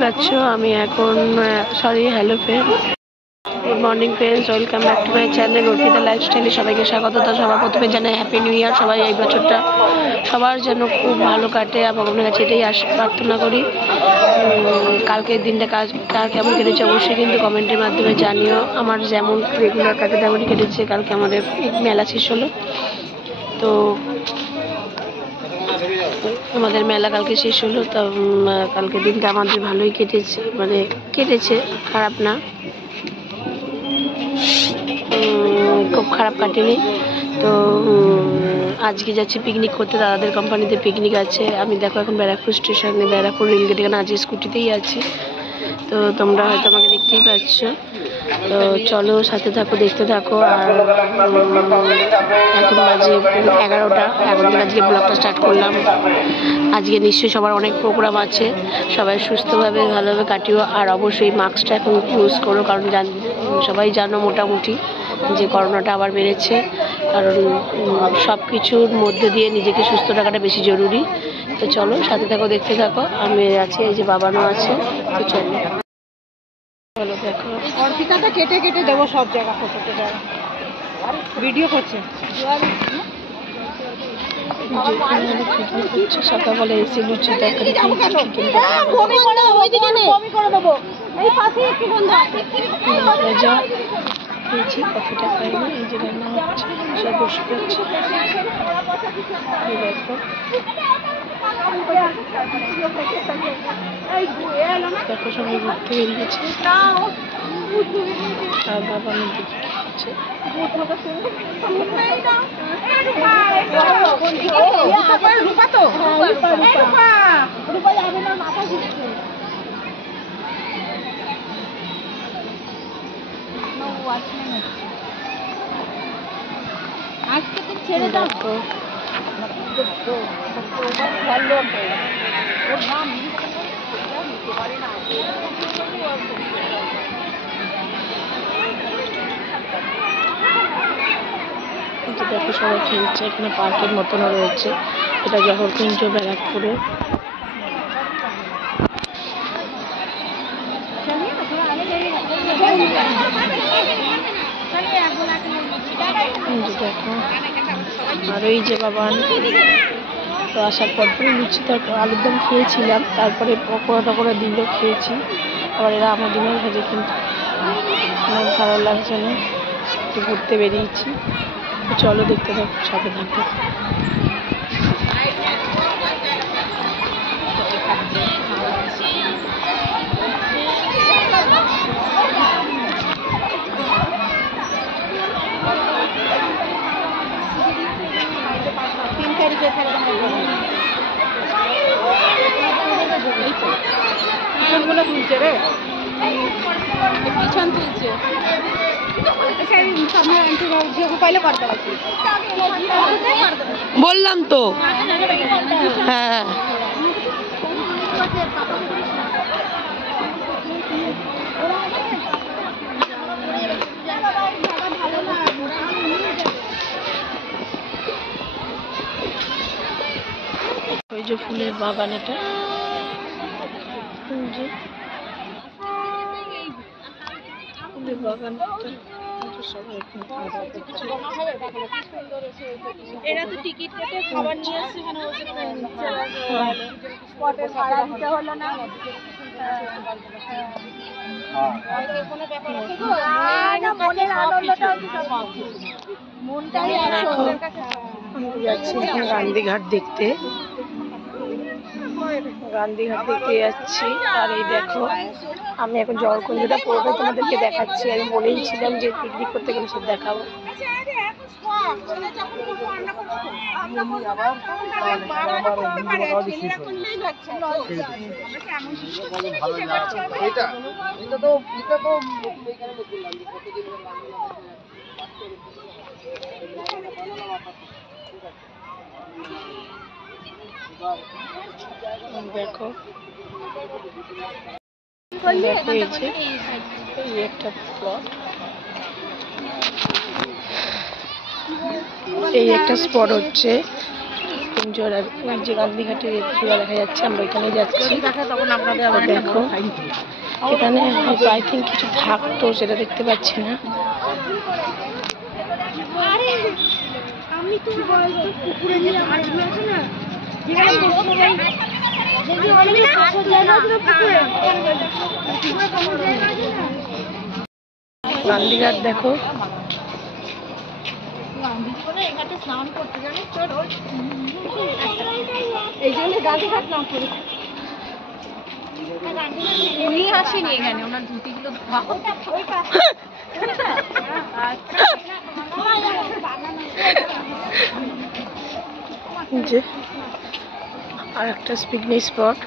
পাচ্ছ আমি এখন sorry hello friends, good morning friends, welcome back to my channel Arpita লাইফস্টাইলে সবাইকে স্বাগত। তো সবার প্রথমে জানাই হ্যাপি নিউ ইয়ার। সবাই এই বছরটা সবার যেন খুব ভালো কাটে, ভগবানের কাছে এটাই প্রার্থনা করি। কালকের দিনটা কার কেমন কেটেছে অবশ্যই কিন্তু কমেন্টের মাধ্যমে জানিও। আমার যেমন রেগুলার কাটে তেমনই কেটেছে। কালকে আমাদের মেলা শেষ হলো, তো আমাদের মেলা কালকে শেষ হলো। তো কালকে দিনটা আমাদের ভালোই কেটেছে, মানে কেটেছে, খারাপ না, খুব খারাপ কাটেনি। তো আজকে যাচ্ছি পিকনিক করতে, দাদাদের কোম্পানিতে পিকনিক আছে। আমি দেখো এখন ব্যারাকপুর স্টেশনে, ব্যারাকপুর রেলগেট, এখানে আজকে স্কুটিতেই আছি। তো তোমরা হয়তো আমাকে দেখতেই পাচ্ছ। তো চলো সাথে থাকো, দেখতে থাকো। আর এখন বাজে 11টা, এখন থেকে আজকে ব্লগটা স্টার্ট করলাম। আজকে নিশ্চয়ই সবার অনেক প্রোগ্রাম আছে, সবাই সুস্থভাবে ভালোভাবে কাটিও। আর অবশ্যই মাস্কটা এখন ইউজ করো, কারণ সবাই জানো মোটামুটি যে করোনাটা আবার বেড়েছে। কারণ সব কিছুর মধ্যে দিয়ে নিজেকে সুস্থ রাখাটা বেশি জরুরি। তো চলো সাথে থাকো, দেখতে থাকো। আমি আছি, এই যে বাবানও আছে। তো চলো চলো দেখো। অর্পিতাটা কেটে কেটে দেবো সব জায়গা, ফটোতে জায়গা ভিডিও করছে। সকালবেলা এসে লুচি তরকারি খেয়েছি, কফিটা খাইনি। এই যে রান্না হচ্ছে, সব বসে করছে। দেখো দেখো সবাই ঘুরতে বেরিয়েছে, আর বাবা দিকে খেয়েছে। আজকে তো ছেড়ে দাও। দেখো সবাই খেলছে, এখানে পার্কের মতনও রয়েছে। এটা জহরকুঞ্জ, ব্যারাকপুরে। দেখো আর ওই যে বাবান। তো আসার পর লুচি আলুর দম খেয়েছিলাম, তারপরে পকোড়া টকোড়া দিল, খেয়েছি। আবার এরা আমার ডিমের ভেজে, কিন্তু আমার ভালো লাগছে না, একটু ঘুরতে বেরিয়েছি। তো চলো দেখতে থাকো, সাথে থাকো। পিছনগুলো তুলছে রে, পিছন তুলছে। বললাম তো, হ্যাঁ ওই যে ফুলের বাগান, এটা ফুলের বাগান। এরা তো টিকিট কেটে খাবার নিয়ে আসছে, স্পটে ভাড়া দিতে হলো না। মনের আনন্দটা মনটাই যাচ্ছি গান্ধীঘাট দেখতে, গান্ধীঘাট দেখতে যাচ্ছি। আর এই দেখো আমি এখন জহরকুঞ্জটা পুরোটাই তোমাদেরকে দেখাচ্ছি। আমি বলেইছিলাম যে পিকনিক করতে গেলে সব দেখাবো। দেখো দেখো এই একটা প্লট, এই একটা স্পট হচ্ছে কুঞ্জর আর ওই যে গান্ধীঘাটের চূড়া দেখা যাচ্ছে, আমরা ওইখানে যাচ্ছি। তখন আপনাদের দেখো এখানে হয়তো আই থিঙ্ক কিছু থাকতো, সেটা দেখতে পাচ্ছি না। গান্ধীঘাট দেখো, এই জন্য গান্ধীঘাট নাম করেছে। উনি আসেনি এখানে, ওনার ধুতিগুলো যে আর একটা পিকনিক স্পট,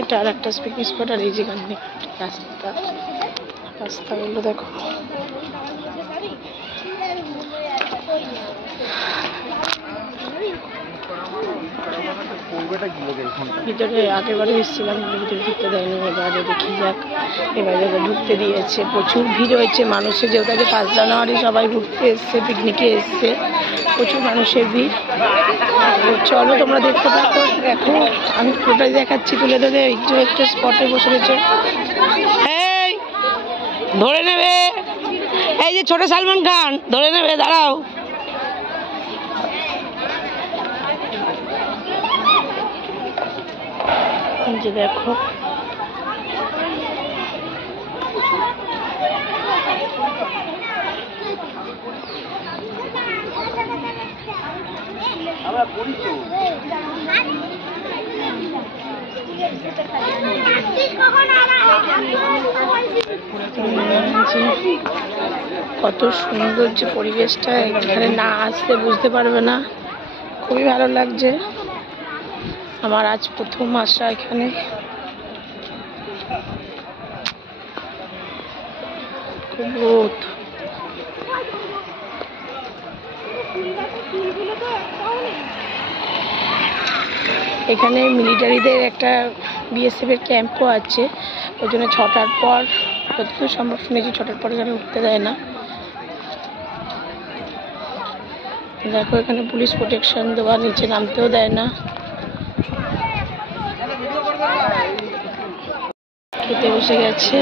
এটা আর একটা পিকনিক স্পট। আর এই যে গান্ধীঘাট রাস্তাগুলো দেখো। ভিতরে আগেরবারে এসেছিলাম, ভিতরে ঢুকতে দেয়নি, এবারে দেখি যাক। এবারে ঢুকতে দিয়েছে। প্রচুর ভিড় হয়েছে মানুষের, যেহেতু আজ 5 জানুয়ারি সবাই ঘুরতে এসছে, পিকনিকে এসছে, প্রচুর মানুষের ভিড়। চলো তোমরা দেখতে পাচ্ছ, দেখো আমি পুরোটাই দেখাচ্ছি তুলে ধরে। এই যে একটা স্পটে বসে রয়েছে, এই ধরে নেবে, এই যে ছোট সালমান খান ধরে নেবে, দাঁড়াও। যে দেখো কত সুন্দর যে পরিবেশটা, এখানে না আসলে বুঝতে পারবে না। খুবই ভালো লাগছে। আমার আজ প্রথম আসা এখানে। খুব রোদ। এখানে মিলিটারিদের একটা বিএসএফ এর ক্যাম্পও আছে, ওই জন্য 6টার পর, যতদূর সম্ভব শুনেছি 6টার পরে এখানে উঠতে দেয় না। দেখো এখানে পুলিশ প্রোটেকশন দেওয়া, নিচে নামতেও দেয় না। খেতে বসে গেছে,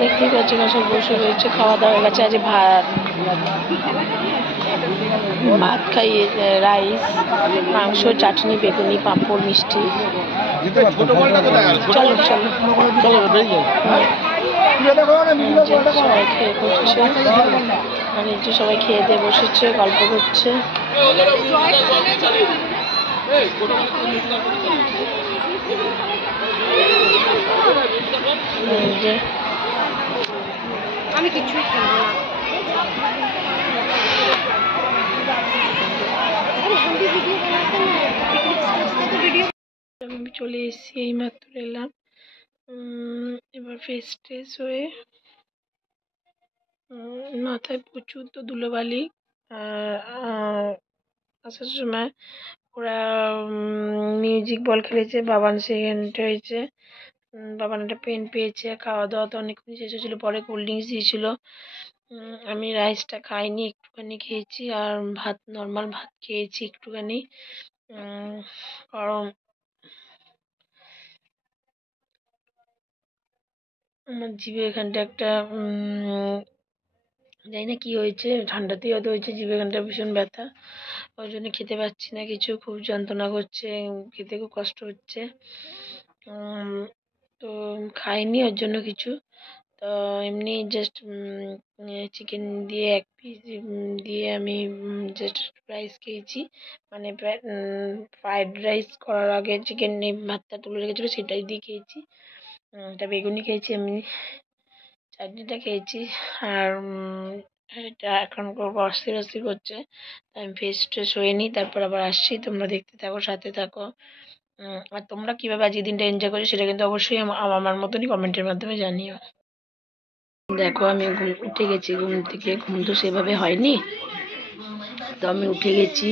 দেখতেই পাচ্ছি না, সব বসে রয়েছে, খাওয়া দাওয়া হয়ে গেছে। আজ ভাত খাইয়ে, রাইস, মাংস, চাটনি, বেগুনি, পাঁপড়, মিষ্টি। চলো চলো সবাই খেয়ে করছে, আর এই যে সবাই খেয়ে দিয়ে বসেছে, গল্প করছে। আমি কিছুই খেলবো না। আমি চলে এসেছি, এই মাত্র এলাম। এবার ফ্রেশ ট্রেশ হয়ে, মাথায় প্রচুর তো ধুলোবালি। আসার সময় ওরা মিউজিক বল খেলেছে, বাবান সেকেন্ড হয়েছে, বাবান একটা পেন পেয়েছে। খাওয়া দাওয়া তো অনেকক্ষণ শেষ হয়েছিলো, পরে কোল্ড ড্রিঙ্কস দিয়েছিল। আমি রাইসটা খাইনি, একটুখানি খেয়েছি, আর ভাত, নর্মাল ভাত খেয়েছি একটুখানি। কারণ আমার জিভে এখানটা একটা জানি না কি হয়েছে, ঠান্ডাতেই হয়তো হয়েছে, জিভে এখানটা ভীষণ ব্যথা, ওই জন্য খেতে পাচ্ছি না কিছু, খুব যন্ত্রণা করছে, খেতে খুব কষ্ট হচ্ছে। তো খাইনি ওর জন্য কিছু, তো এমনি জাস্ট চিকেন দিয়ে 1 পিস দিয়ে আমি জাস্ট রাইস খেয়েছি। মানে ফ্রাইড রাইস করার আগে চিকেন ভাতটা তুলে রেখেছিলো, সেটাই দিয়ে খেয়েছি। একটা বেগুনি খেয়েছি, আমি চাটনিটা খেয়েছি। আর এটা এখন করবো, অস্থির অস্থির করছে, আমি ফ্রেশ ট্রেশ হয়ে নিই, তারপর আবার আসছি। তোমরা দেখতে থাকো, সাথে থাকো। আর তোমরা কীভাবে আজকের দিনটা এনজয় করছো সেটা কিন্তু অবশ্যই আমার মতনই কমেন্টের মাধ্যমে জানিও। দেখো আমি উঠে গেছি ঘুম থেকে, ঘুম তো সেভাবে হয়নি, তো আমি উঠে গেছি।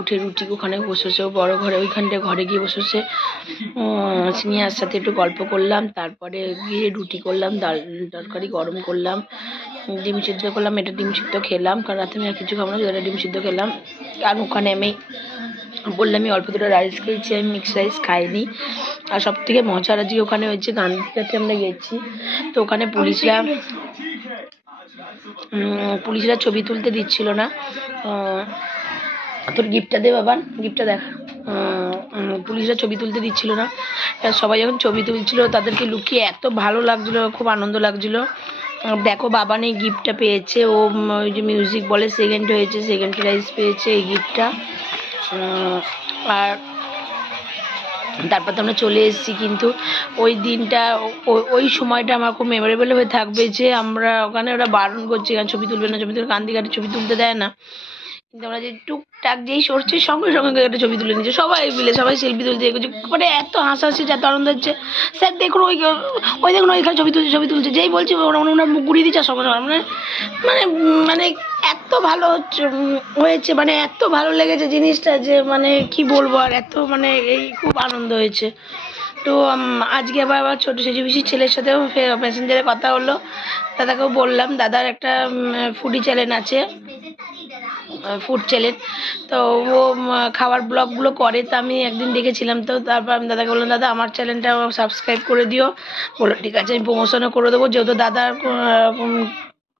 উঠে রুটি ওখানে বসেছে, বড় ঘরে, ওইখানটায় ঘরে গিয়ে বসেছে। স্নেহার সাথে একটু গল্প করলাম, তারপরে গিয়ে রুটি করলাম, ডাল তরকারি গরম করলাম, ডিম সিদ্ধ করলাম, এটা ডিম সিদ্ধ খেলাম, কারণ রাতে আমি আর কিছু খাবো না, এটা ডিম সিদ্ধ খেলাম। কারণ ওখানে আমি বললাম আমি অল্প দুটো রাইস খেয়েছি, আমি মিক্সড রাইস খাইনি। আর সব থেকে মজার আজকে ওখানে হয়েছে, গান্ধীঘাটে আমরা গেছি, তো ওখানে পুলিশরা ছবি তুলতে দিচ্ছিল না। তোর গিফটটা দে বাবা, গিফটটা দেখ। পুলিশরা ছবি তুলতে দিচ্ছিল না, সবাই যখন ছবি তুলছিল তাদেরকে লুকিয়ে এত ভালো লাগছিলো, খুব আনন্দ লাগছিলো। দেখো বাবা নেই গিফটটা পেয়েছে, ও ওই যে মিউজিক বলে সেকেন্ড হয়েছে, সেকেন্ড প্রাইজ পেয়েছে এই গিফটটা। আর তারপর তো আমরা চলে এসেছি, কিন্তু ওই দিনটা ওই সময়টা আমার খুব মেমোরেবল হয়ে থাকবে, যে আমরা ওখানে ওরা বারণ করছে এখানে ছবি তুলবে না, ছবি তুলবে, গান্ধীঘাটে ছবি তুলতে দেয় না, কিন্তু আমরা যে টুকটাক যেই সরছি সঙ্গে সঙ্গে একটা ছবি তুলে নিচ্ছে, সবাই মিলে সবাই সেলফি তুলতে এগোচ্ছে, মানে এত হাসাহাসি, এত আনন্দ হচ্ছে। স্যার দেখুন ওই দেখুন ওইখানে ছবি তুলছে, যেই বলছে ওনার মুখ ঘুরিয়ে দিচ্ছে সঙ্গে সঙ্গে, মানে মানে মানে এত ভালো হয়েছে, মানে এত ভালো লেগেছে জিনিসটা, যে মানে কি বলবো আর, এত মানে এই খুব আনন্দ হয়েছে। তো আজকে আবার ছোটো সেজুবিশির ছেলের সাথেও মেসেঞ্জারে কথা হলো, দাদাকেও বললাম, দাদার একটা ফুডি চ্যানেল আছে, ফুড চ্যানেল, তো ও খাওয়ার ব্লগগুলো করে, তো আমি একদিন দেখেছিলাম, তো তারপর আমি দাদাকে বললাম দাদা আমার চ্যানেলটা সাবস্ক্রাইব করে দিও। বললো ঠিক আছে, আমি প্রমোশনও করে দেবো, যেহেতু দাদার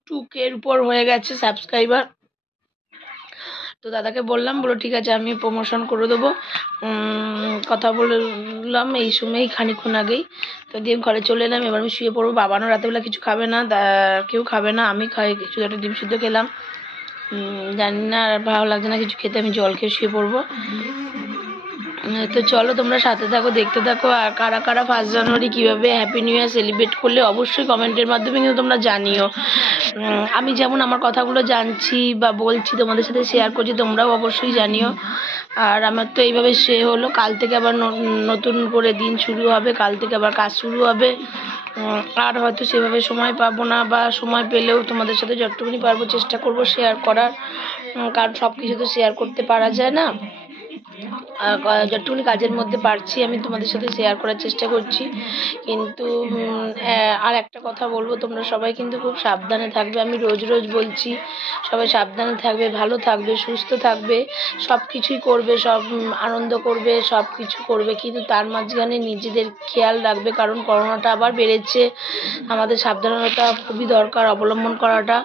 2K-র উপর হয়ে গেছে সাবস্ক্রাইবার। তো দাদাকে বললাম, বলো ঠিক আছে আমি প্রমোশন করে দেবো। কথা বললাম এই সময় খানিকক্ষণ আগেই, তো দিয়ে ঘরে চলে এলাম। এবার আমি শুয়ে পড়বো, বাবানও রাতেবেলা কিছু খাবে না, কেউ খাবে না, আমি খাই, শুধু একটা ডিম সিদ্ধ খেলাম। জানি না আর ভালো লাগছে না কিছু খেতে, আমি জল খেয়ে শুয়ে পড়বো। তো চলো তোমরা সাথে থাকো, দেখতে থাকো। আর কারা কারা 1 জানুয়ারি কীভাবে হ্যাপি নিউ ইয়ার সেলিব্রেট করলে অবশ্যই কমেন্টের মাধ্যমে কিন্তু তোমরা জানিও। আমি যেমন আমার কথাগুলো জানছি বা বলছি, তোমাদের সাথে শেয়ার করছি, তোমরাও অবশ্যই জানিও। আর আমার তো এইভাবে হলো, কাল থেকে আবার নতুন করে দিন শুরু হবে, কাল থেকে আবার কাজ শুরু হবে। আর হয়তো সেভাবে সময় পাবো না, বা সময় পেলেও তোমাদের সাথে যতটুকুনি পারবো চেষ্টা করব শেয়ার করার, কারণ সব কিছু তো শেয়ার করতে পারা যায় না। যতটুকুনি কাজের মধ্যে পারছি আমি তোমাদের সাথে শেয়ার করার চেষ্টা করছি। কিন্তু আর একটা কথা বলবো, তোমরা সবাই কিন্তু খুব সাবধানে থাকবে, আমি রোজ রোজ বলছি, সবাই সাবধানে থাকবে, ভালো থাকবে, সুস্থ থাকবে, সব কিছুই করবে, সব আনন্দ করবে, সব কিছু করবে, কিন্তু তার মাঝখানে নিজেদের খেয়াল রাখবে, কারণ করোনাটা আবার বেড়েছে। আমাদের সাবধানতা খুবই দরকার অবলম্বন করাটা,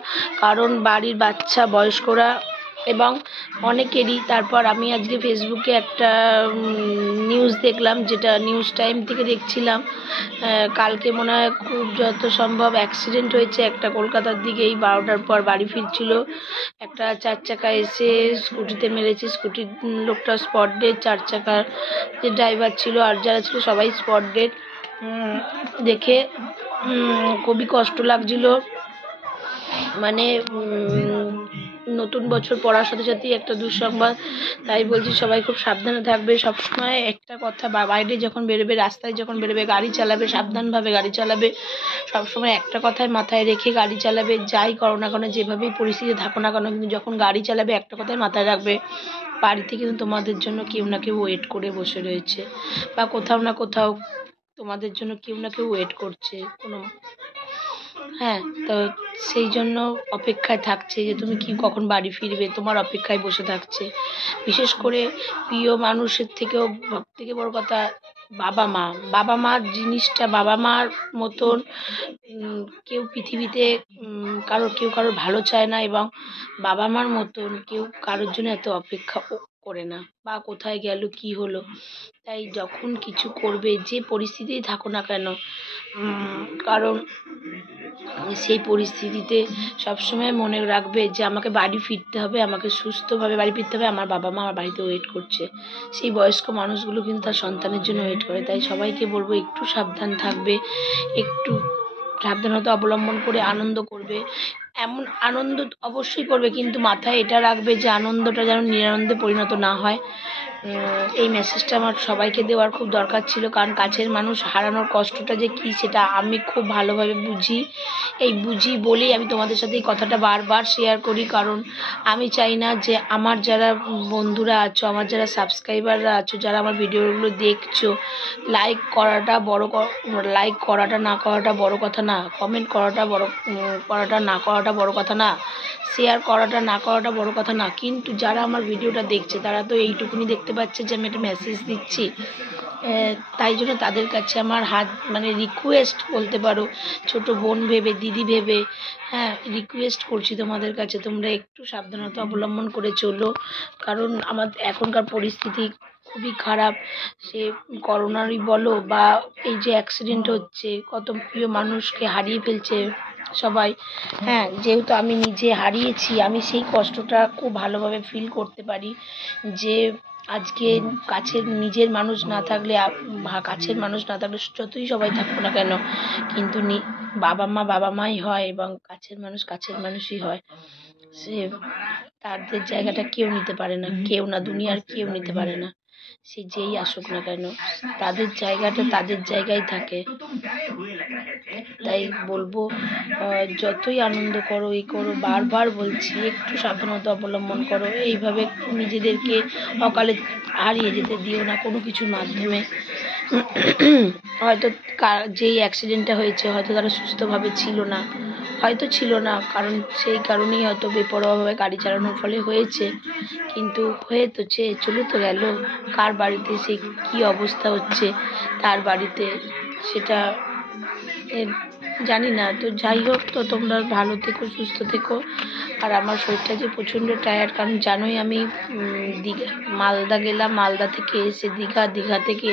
কারণ বাড়ির বাচ্চা, বয়স্করা এবং অনেকেরই। তারপর আমি আজকে ফেসবুকে একটা নিউজ দেখলাম, যেটা নিউজ টাইম থেকে দেখছিলাম, কালকে মনে হয় খুব যত সম্ভব অ্যাক্সিডেন্ট হয়েছে একটা, কলকাতার দিকে এই 12টার পর বাড়ি ফিরছিল, একটা 4 চাকা এসে স্কুটিতে মেরেছে, স্কুটির লোকটা স্পট ডেড, 4 চাকার যে ড্রাইভার ছিল আর যারা ছিল সবাই স্পট ডেড। দেখে খুবই কষ্ট লাগছিল, মানে নতুন বছর পড়ার সাথে সাথেই একটা দুঃসংবাদ। তাই বলছি সবাই খুব সাবধানে থাকবে। সবসময় একটা কথা, বাইরে যখন বেরোবে, রাস্তায় যখন বেরোবে, গাড়ি চালাবে, সাবধানভাবে গাড়ি চালাবে, সবসময় একটা কথাই মাথায় রেখে গাড়ি চালাবে। যাই করো না কেন, যেভাবেই পরিস্থিতি থাকো না কেন, কিন্তু যখন গাড়ি চালাবে একটা কথাই মাথায় রাখবে, বাড়িতে কিন্তু তোমাদের জন্য কেউ না কেউ ওয়েট করে বসে রয়েছে, বা কোথাও না কোথাও তোমাদের জন্য কেউ না কেউ ওয়েট করছে কোনো, হ্যাঁ, তো সেই জন্য অপেক্ষায় থাকছে যে তুমি কখন বাড়ি ফিরবে, তোমার অপেক্ষায় বসে থাকছে। বিশেষ করে প্রিয় মানুষের থেকেও সবথেকে বড় কথা বাবা মা জিনিসটা, বাবা মার মতন কেউ পৃথিবীতে কেউ কারোর ভালো চায় না, এবং বাবা মার মতন কেউ কারোর জন্য এত অপেক্ষা করে না, বা কোথায় গেল কি হলো। তাই যখন কিছু করবে, যে পরিস্থিতিই থাকো না কেন, কারণ সেই পরিস্থিতিতে সবসময় মনে রাখবে যে আমাকে বাড়ি ফিরতে হবে, আমাকে সুস্থভাবে বাড়ি ফিরতে হবে, আমার বাবা মা আমার বাড়িতে ওয়েট করছে। সেই বয়স্ক মানুষগুলো কিন্তু তার সন্তানের জন্য ওয়েট করে। তাই সবাইকে বলবো একটু সাবধান থাকবে, একটু সাবধানতা অবলম্বন করে আনন্দ করবে। এমন আনন্দ অবশ্যই করবে, কিন্তু মাথায় এটা রাখবে যে আনন্দটা যেন নিরানন্দে পরিণত না হয়। এই মেসেজটা আমার সবাইকে দেওয়ার খুব দরকার ছিল, কারণ কাছের মানুষ হারানোর কষ্টটা যে কী সেটা আমি খুব ভালোভাবে বুঝি। বুঝি বলেই আমি তোমাদের সাথে এই কথাটা বারবার শেয়ার করি, কারণ আমি চাই না যে আমার যারা বন্ধুরা আছো, আমার যারা সাবস্ক্রাইবাররা আছো, যারা আমার ভিডিওগুলো দেখছো, লাইক করাটা লাইক করাটা না করাটা বড় কথা না, কমেন্ট করাটা না করাটা বড় কথা না, শেয়ার করাটা না করাটা বড় কথা না, কিন্তু যারা আমার ভিডিওটা দেখছে তারা তো এইটুকুনি দেখতে পাচ্ছে যে আমি একটা মেসেজ দিচ্ছি। তাই জন্য তাদের কাছে আমার রিকোয়েস্ট বলতে পারো, ছোট বোন ভেবে, দিদি ভেবে, হ্যাঁ, রিকোয়েস্ট করছি তোমাদের কাছে, তোমরা একটু সাবধানতা অবলম্বন করে চলো, কারণ আমাদের এখনকার পরিস্থিতি খুবই খারাপ। সে করোনারই বলো বা এই যে অ্যাক্সিডেন্ট হচ্ছে, কত প্রিয় মানুষকে হারিয়ে ফেলছে সবাই। হ্যাঁ, যেহেতু আমি নিজে হারিয়েছি, আমি সেই কষ্টটা খুব ভালোভাবে ফিল করতে পারি যে আজকে নিজের মানুষ না থাকলে, কাছের মানুষ না থাকলে যতই সবাই থাকুক না কেন, কিন্তু বাবা মাই হয় এবং কাছের মানুষ কাছের মানুষই হয়। সে তাদের জায়গাটা কেউ নিতে পারে না, কেউ না, দুনিয়ার কেউ নিতে পারে না। সে যেই আসুক না কেন, তাদের জায়গাটা তাদের জায়গায় থাকে। তাই বলবো, যতই আনন্দ করো, করো, বারবার বলছি একটু সাবধানতা অবলম্বন করো। এইভাবে নিজেদেরকে অকালে হারিয়ে যেতে দিও না কোনো কিছুর মাধ্যমে। হয়তো যেই অ্যাক্সিডেন্টটা হয়েছে হয়তো তারা সুস্থভাবে ছিল না, কারণ সেই কারণেই হয়তো বেপরোয়াভাবে গাড়ি চালানোর ফলে হয়েছে, কিন্তু চলে তো গেল। কার বাড়িতে সে কী অবস্থা হচ্ছে তার বাড়িতে, সেটা জানি না। তো যাই হোক, তো তোমরা ভালো থেকো, সুস্থ থেকো। আর আমার শরীরটা যে প্রচণ্ড টায়ার্ড, কারণ জানোই আমি মালদা গেলাম, মালদা থেকে এসে দীঘা থেকে,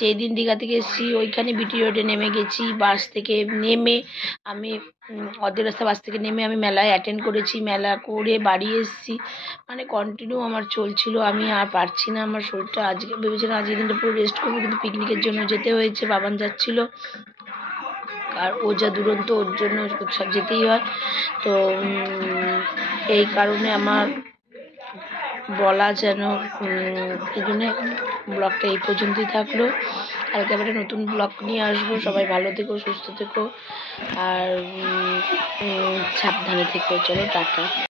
যেদিন দীঘা থেকে এসেছি ওইখানে বিটি রোডে নেমে গেছি। বাস থেকে নেমে আমি অর্ধেক রাস্তা বাস থেকে নেমে আমি মেলায় অ্যাটেন্ড করেছি, মেলা করে বাড়ি এসেছি, কন্টিনিউ আমার চলছিল। আমি আর পারছি না, আমার শরীরটা আজকে ভেবেছিলাম আজকে দিনটা পুরো রেস্ট করবো, কিন্তু পিকনিকের জন্য যেতে হয়েছে, বাবান যাচ্ছিলো, আর ও যা দুরন্ত, ওর জন্য যেতেই হয়। তো এই কারণে আমার বলা যেন, এই জন্যে ব্লগটা এই পর্যন্তই থাকলো। কালকে আবার নতুন ব্লগ নিয়ে আসবো। সবাই ভালো থেকো, সুস্থ থেকো, আর সাবধানে থেকো। চলো, টাটা।